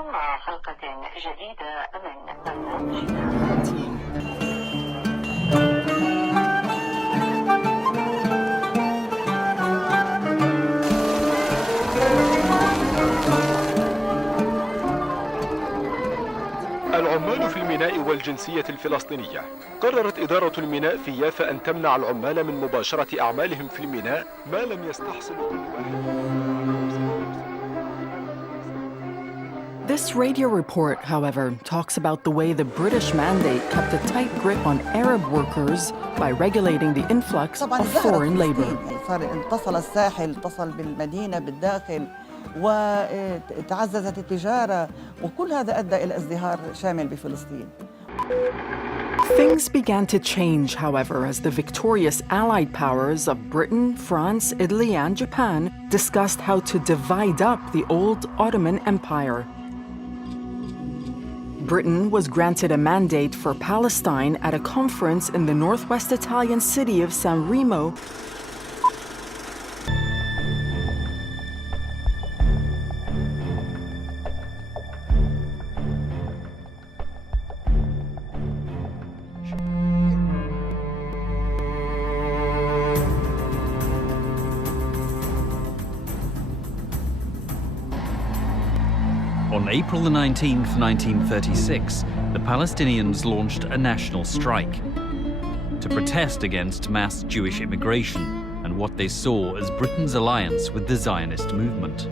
بكم مع حلقة جديدة من برنامجنا. العمال في الميناء والجنسية الفلسطينية. قررت إدارة الميناء في يافا أن تمنع العمال من مباشرة أعمالهم في الميناء ما لم يستحصلوا كل واحد. This radio report, however, talks about the way the British mandate kept a tight grip on Arab workers by regulating the influx of foreign labor. صار اتصل الساحل، اتصل بالمدينة بالداخل، وتعززت التجارة، وكل هذا أدى إلى ازدهار شامل بفلسطين. Things began to change, however, as the victorious Allied powers of Britain, France, Italy, and Japan discussed how to divide up the old Ottoman Empire. Britain was granted a mandate for Palestine at a conference in the northwest Italian city of Sanremo. On April 19, 1936, the Palestinians launched a national strike to protest against mass Jewish immigration and what they saw as Britain's alliance with the Zionist movement.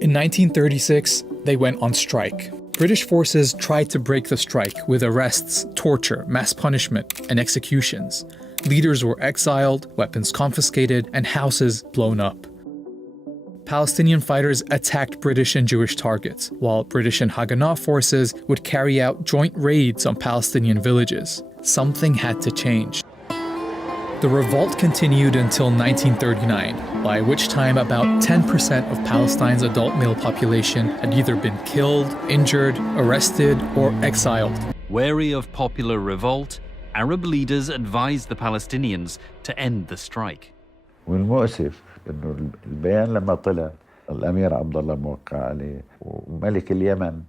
In 1936, they went on strike. British forces tried to break the strike with arrests, torture, mass punishment, and executions. Leaders were exiled, weapons confiscated, and houses blown up. Palestinian fighters attacked British and Jewish targets, while British and Haganah forces would carry out joint raids on Palestinian villages. Something had to change. The revolt continued until 1939, by which time about 10% of Palestine's adult male population had either been killed, injured, arrested, or exiled. Wary of popular revolt, Arab leaders advised the Palestinians to end the strike. والمؤسف انه البيان لما طلع الامير عبد الله موقع عليه وملك اليمن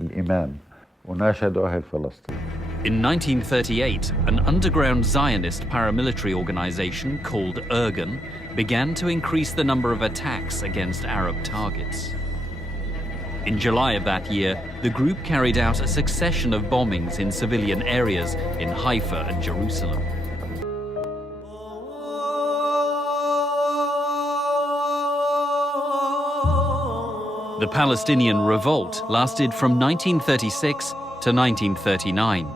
الامام وناشدوا اهل فلسطين. In 1938, an underground Zionist paramilitary organization called Irgun began to increase the number of attacks against Arab targets. In July of that year, the group carried out a succession of bombings in civilian areas in Haifa and Jerusalem. The Palestinian revolt lasted from 1936 to 1939.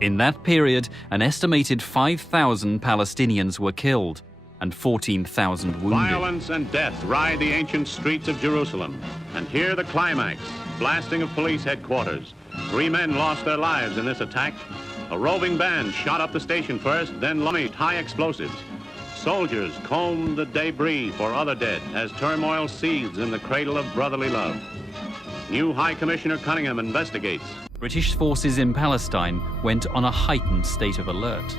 In that period, an estimated 5,000 Palestinians were killed and 14,000 wounded. Violence and death ride the ancient streets of Jerusalem. And here the climax, blasting of police headquarters. 3 men lost their lives in this attack. A roving band shot up the station first, then launched high explosives. Soldiers combed the debris for other dead as turmoil seethes in the cradle of brotherly love. New High Commissioner Cunningham investigates. British forces in Palestine went on a heightened state of alert.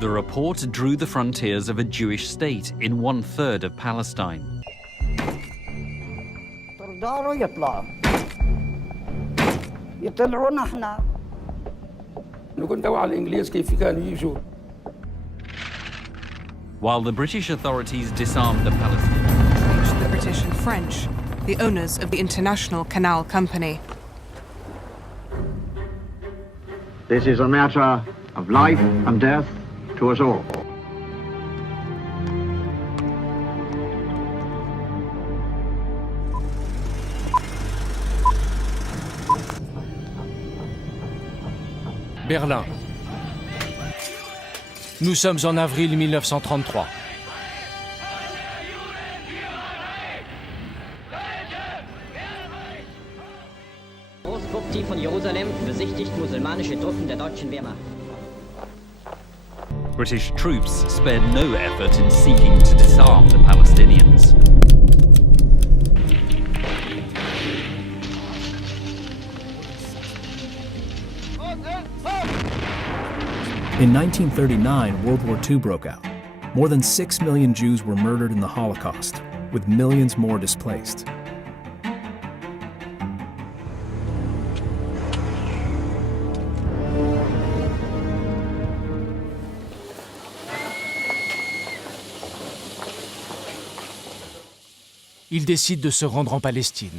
The report drew the frontiers of a Jewish state in 1/3 of Palestine. While the British authorities disarmed the Palestinians, The British and French, the owners of the International Canal Company. This is a matter of life and death to us all. Berlin. Nous sommes en avril 1933. Großmufti von Jerusalem besichtigt musulmanische Truppen der deutschen Wehrmacht. British troops spared no effort in seeking to disarm the Palestinians. In 1939, World War II broke out. More than 6 million Jews were murdered in the Holocaust, with millions more displaced. Il décide de se rendre en Palestine.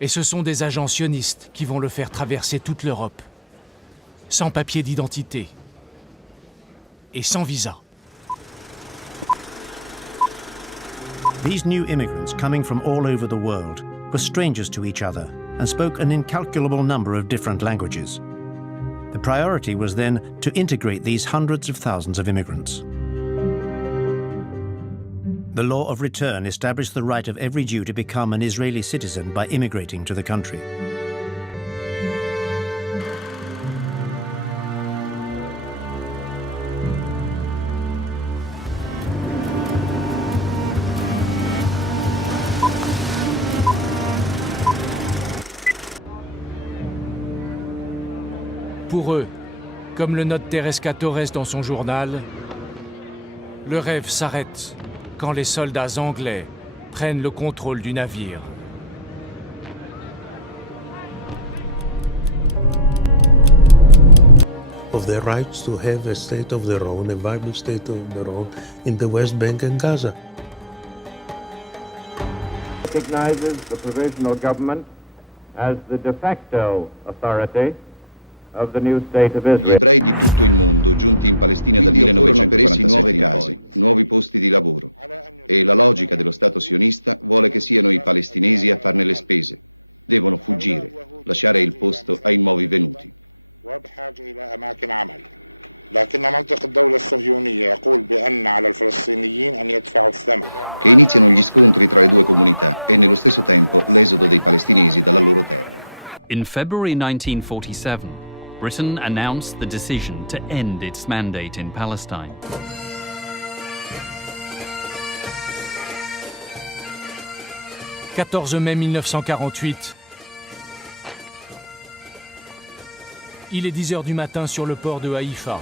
Et ce sont des agents sionistes qui vont le faire traverser toute l'Europe, sans papier d'identité et sans visa. These new immigrants coming from all over the world were strangers to each other and spoke an incalculable number of different languages. The priority was then to integrate these hundreds of thousands of immigrants. The law of return established the right of every Jew to become an Israeli citizen by immigrating to the country. Pour eux, comme le note Teresa Torres dans son journal, le rêve s'arrête quand les soldats anglais prennent le contrôle du navire. Of their rights to have a state of their own, a viable state of their own in the West Bank and Gaza. Recognizes the provisional government as the de facto authority of the new state of Israel. Gli ebrei di tutto il mondo giunti in Palestina dal 1947 per essi nuove case, nuovi posti di lavoro. E la logica dello Stato sionista vuole che siano i palestinesi a farne le spese. Devono fuggire, lasciare il posto ai nuovi venuti. Che iniziano gli scontri tra le due comunità e nello stesso tempo l'esodo dei palestinesi dalla loro terra. In February 1947, Britain announced the decision to end its mandate in Palestine. « 14 mai 1948. Il est 10 heures du matin sur le port de Haïfa.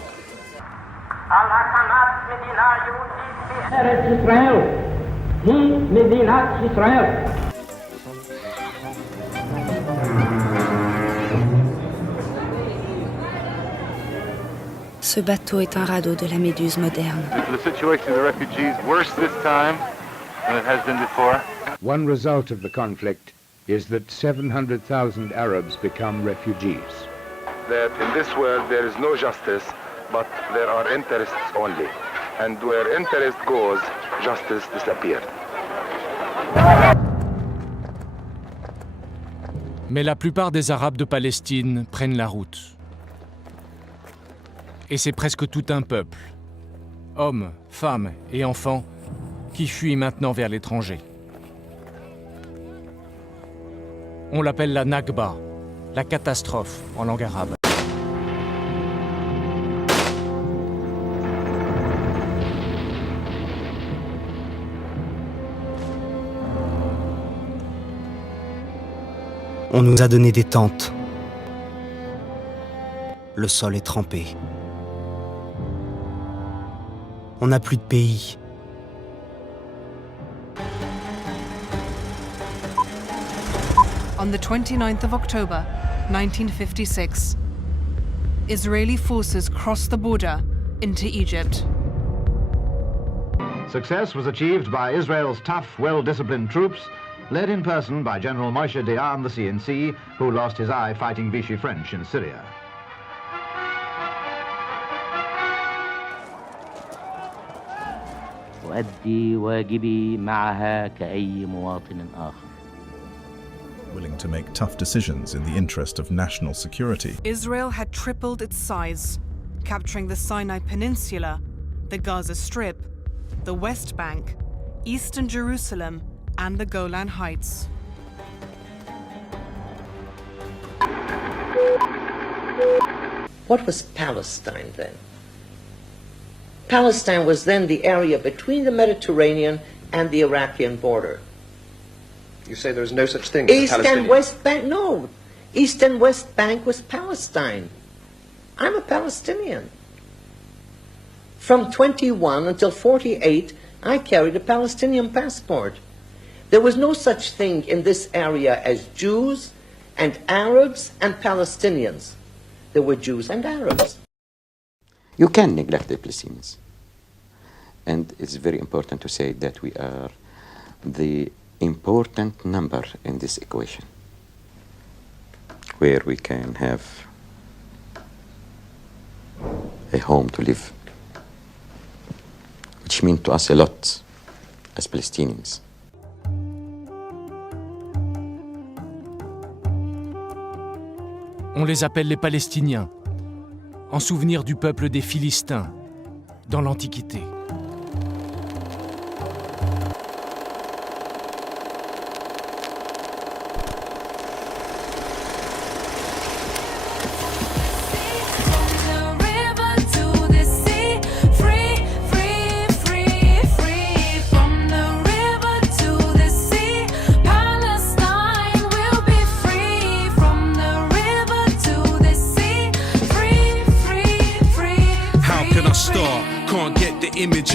Ce bateau est un radeau de la Méduse moderne. The situation of the refugees worse this time than it has been before. One result of the conflict is that 700,000 Arabs become refugees. That in this world there is no justice, but there are interests only. And where interest goes, justice disappears. Mais la plupart des Arabes de Palestine prennent la route. Et c'est presque tout un peuple, hommes, femmes et enfants, qui fuient maintenant vers l'étranger. On l'appelle la Nakba, la catastrophe en langue arabe. On nous a donné des tentes. Le sol est trempé. On n'a plus de pays. On the 29th of October, 1956, Israeli forces crossed the border into Egypt. Success was achieved by Israel's tough, well-disciplined troops, led in person by General Moshe Dayan, the CNC, who lost his eye fighting Vichy French in Syria. أؤدي واجبي معها كأي مواطن آخر. Willing to make tough decisions in the interest of national security. Israel had tripled its size, capturing the Sinai Peninsula, the Gaza Strip, the West Bank, eastern Jerusalem, and the Golan Heights. What was Palestine then? Palestine was then the area between the Mediterranean and the Iraqi border. You say there's no such thing as East Palestinian? and West Bank, no. East and West Bank was Palestine. I'm a Palestinian. From 21 until 48, I carried a Palestinian passport. There was no such thing in this area as Jews and Arabs and Palestinians. There were Jews and Arabs. You can neglect the Palestinians. And it's very important to say that we are the important number in this equation, where we can have a home to live, which means to us a lot as Palestinians. On les appelle les Palestiniens, en souvenir du peuple des Philistins, dans l'Antiquité.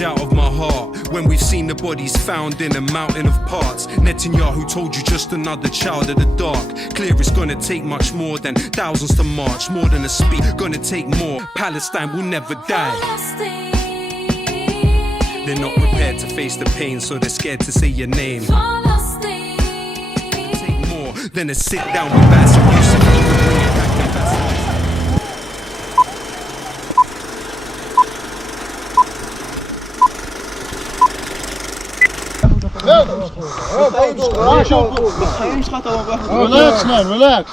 Out of my heart when we've seen the bodies found in a mountain of parts. Netanyahu told you just another child of the dark. Clear it's gonna take much more than thousands to march, more than a speech, gonna take more. Palestine will never die. They're not prepared to face the pain, so they're scared to say your name. Take more than a sit down with bad Relax man, relax.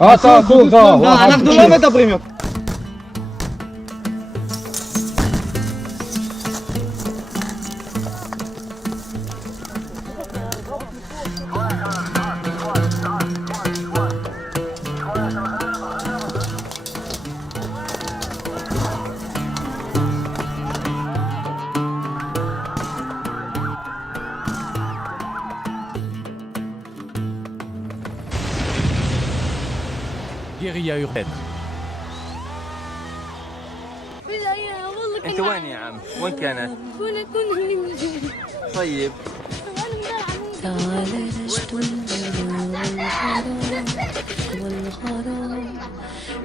אנחנו לא מדברים יותר. guérilla urbaine. انت وين يا عم؟ وين كانت؟ ولا كنا نمشي. طيب.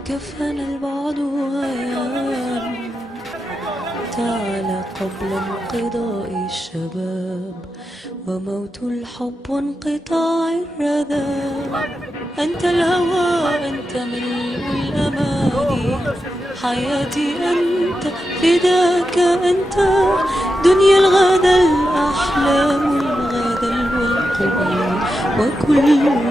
كفانا البعد ويانا تعال قبل انقضاء الشباب وموت الحب وانقطاع الرذاب أنت الهوى أنت ملء الأماني حياتي أنت فداك أنت دنيا الغدا الأحلام الغدا والقبول وكل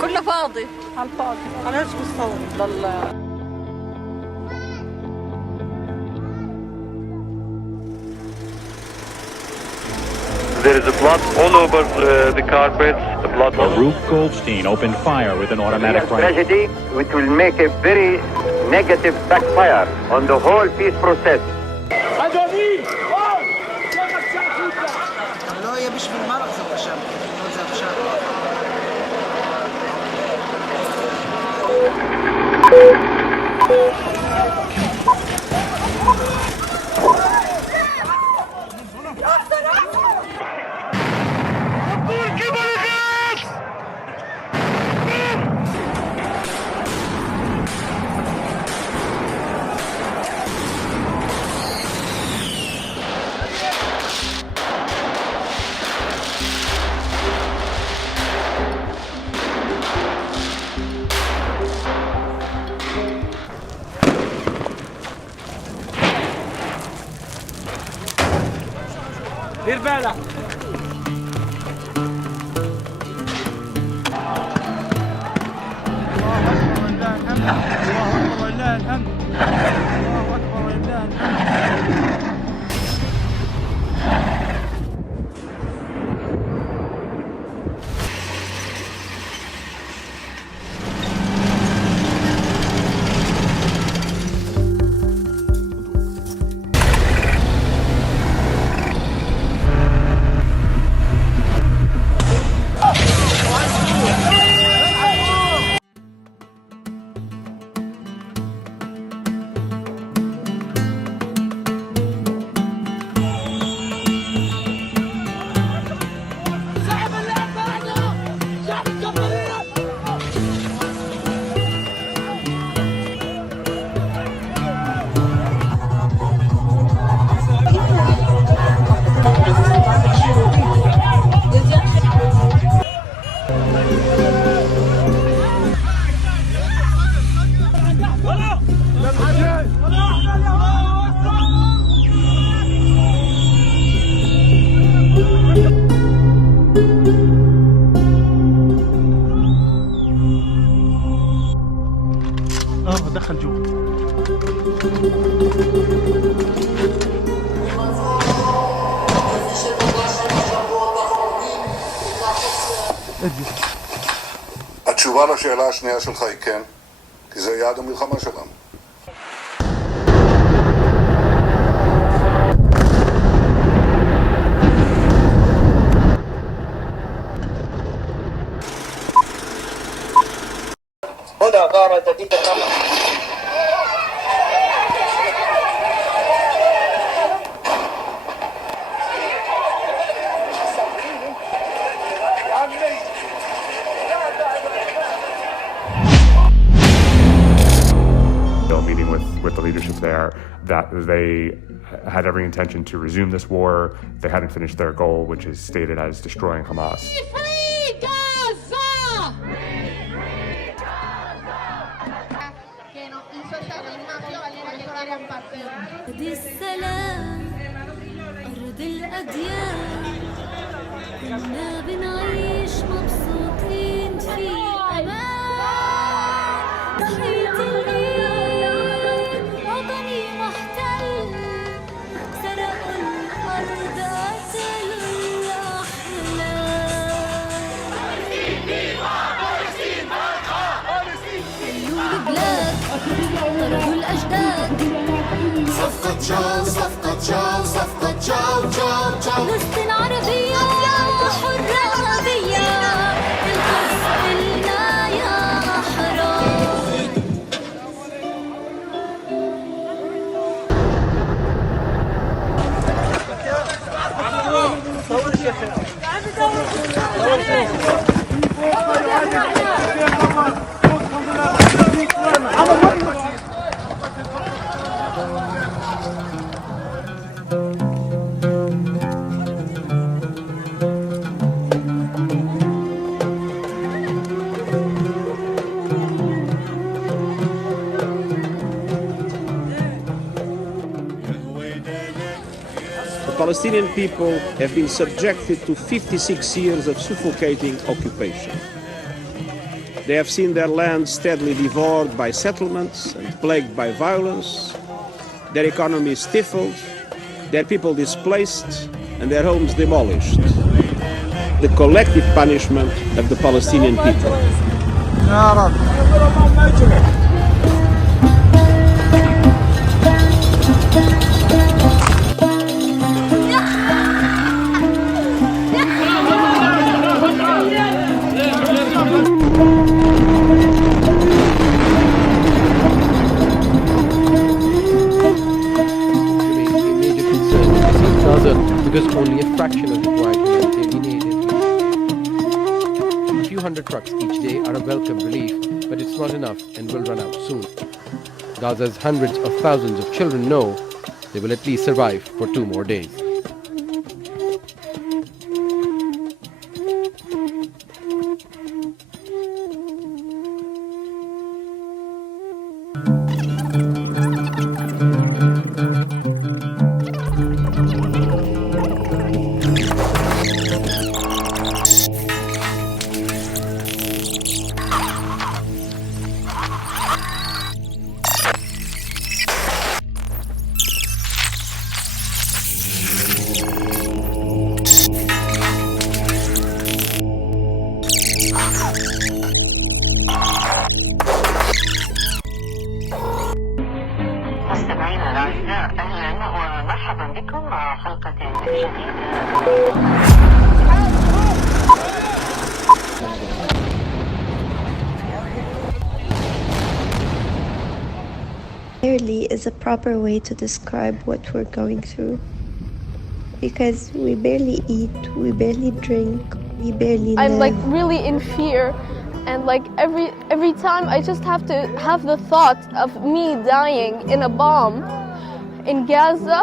كله فاضي على الفاضي انا ايش بصور ضل. There is blood all over the carpets. The blood. Baruch Goldstein opened fire with an automatic rifle. Tragedy which will make a very negative backfire on the whole peace process. دير بالك. התשובה לשאלה השנייה שלך היא כן, כי זה יעד המלחמה שלנו. Meeting with the leadership there, that they had every intention to resume this war. They hadn't finished their goal, which is stated as destroying Hamas. Free Gaza! السلام أرض الأديان كنا بنعيش مبسوطين في أمان صحيت الإيد وطني محتل سرقوا الأرض قتلوا الأحلام ضربوا الأجداد صفقة جاو صفقة جاو صفقة جاو جاو جاو فلسطين عربية حرة أبية القدس إلنا يا أحرار The Palestinian people have been subjected to 56 years of suffocating occupation. They have seen their land steadily devoured by settlements and plagued by violence, their economy stifled, their people displaced, and their homes demolished. The collective punishment of the Palestinian people. Because only a fraction of required humanitarian aid has been. A few hundred trucks each day are a welcome relief, but it's not enough and will run out soon. Gaza's hundreds of thousands of children know they will at least survive for 2 more days. is a proper way to describe what we're going through. Because we barely eat, we barely drink, we barely live. I'm like really in fear, and like every time I just have to have the thought of me dying in a bomb in Gaza.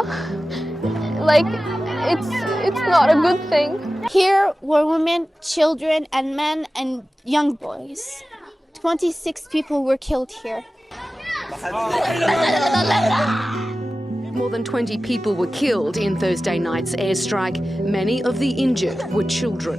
Like it's not a good thing. Here were women, children, and men and young boys. 26 people were killed here. More than 20 people were killed in Thursday night's airstrike. Many of the injured were children.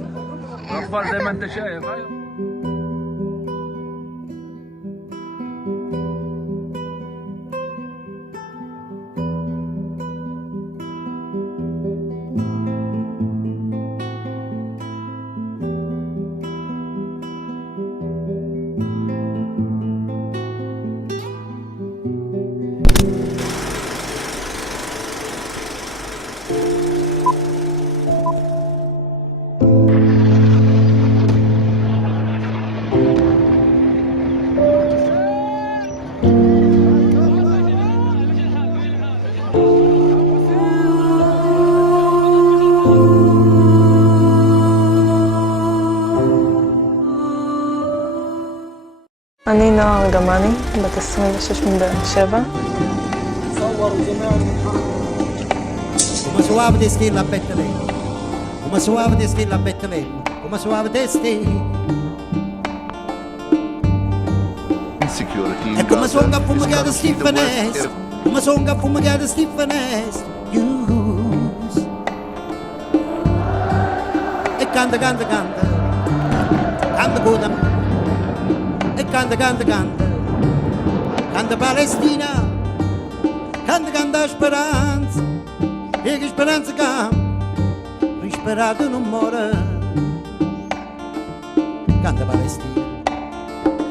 אני נועה ארגמני, בת 26 מבאר שבע. Come suave di stilla pettere, come suave di stilla pettere, come suave di stilla. E come songa fumigata stiffenest, come songa fumigata stiffenest, use. E canta, canta, canta, canta coda. E canta, canta, canta, canta Palestina, canta, canta speranza. E che speranza che risperato non muore. Canta Palestina.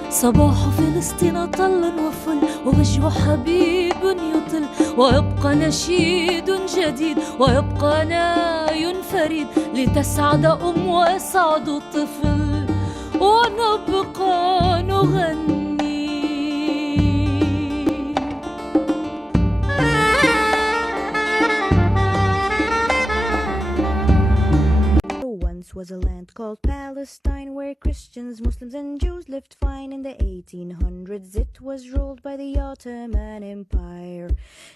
صباح فلسطين طل وفل ووجه حبيب يطل ويبقى نشيد جديد ويبقى ناي فريد لتسعد ويسعد الطفل ونبقى نغني. Was a land called Palestine where Christians, Muslims and Jews lived fine. In the 1800s it was ruled by the Ottoman Empire.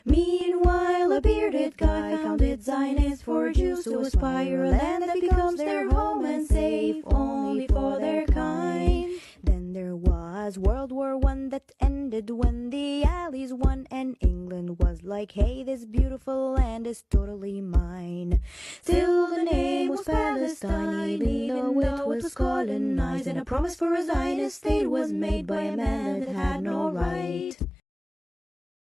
Meanwhile a bearded guy founded Zionists for Jews to aspire, a land that becomes their home and safe only for their kind. Then there was World War I that ended when the Allies won, and England was like, hey, this beautiful land is totally mine. Still the name was Palestine, even though it was colonized, and a promise for a Zionist state was made by a man that had no right.